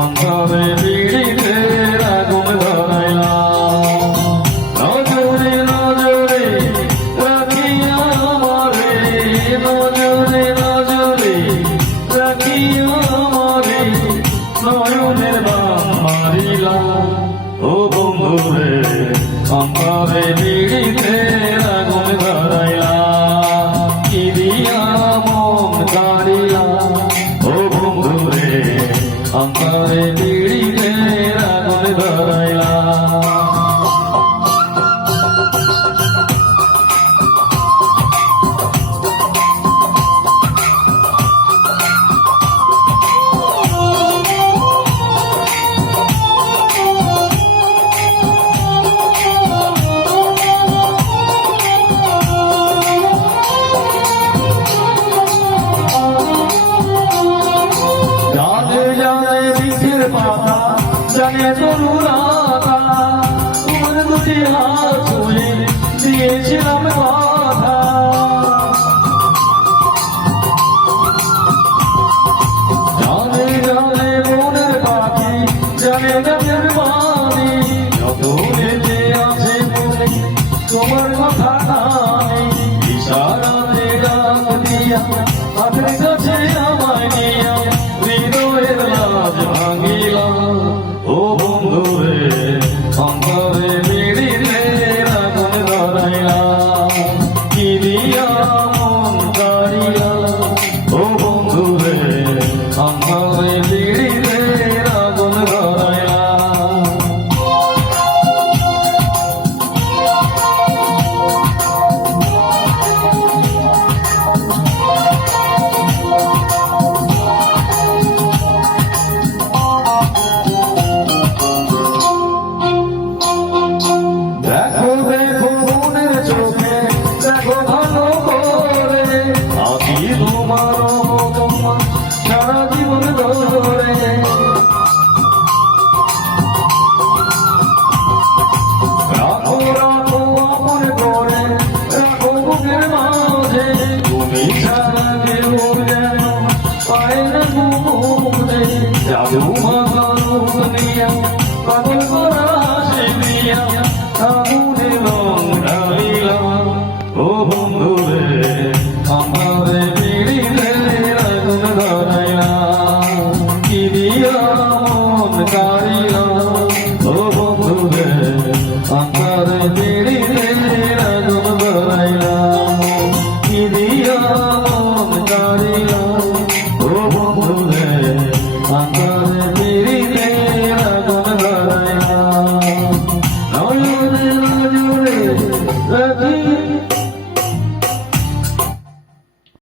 অন্তরে বিড়িতে আগুন ধরাইলাম। নজরে নজরে রাখিয়া আমারে, নজরে নজরে রাখিয়া আমারে, নয়নের বান মারিলাম। ও বন্ধুরে অন্তরে বিড়িতে আগুন ধরাইলাম, কি দিয়া মন কাড়িলাম। ও বন্ধুরে অন্তরে বিড়িতে আগুন ধরাইলাম। পাতা জানে তরুণাতা, তোমার দুটি হাত ছুঁয়ে দিয়েছিলাম কথা। জানে জানে মনের পাখি, জানে গানের বাণী, যত বেঁচে আছে মনে তোমার কথা নাই। ইশারাতে ডাক দিয়া হাতের কাছে আমায় নিয়া হৃদয়ের লাজ ভাঙিলাম। ও বন্ধুরে অন্তরে বিড়িতে আগুন ধরাইলাম, কি দিয়া মন কাড়িলাম। ও বন্ধুরে অন্তরে বিড়িতে আগুন ধরাইলাম। দেখো দেখো মনের চোখে, দেখো ভালো করে, আছি তোমার তোমার সারা জীবন ধরে। রাখো রাখো আপন করে, রাখো বুকের মাঝে, তুমি ছাড়া কেউ যেন পায় না ঘুমে। জাদু মাখানো দুনিয়া পাগল করা সে দিয়া আগুনে রং ঢালিলাম। ও বন্ধুরে আমারে বিড়িতে আগুন ধরাইলাম, কি দিয়া মন কাড়িলাম। ও বন্ধুরে আমারে বিড়িতে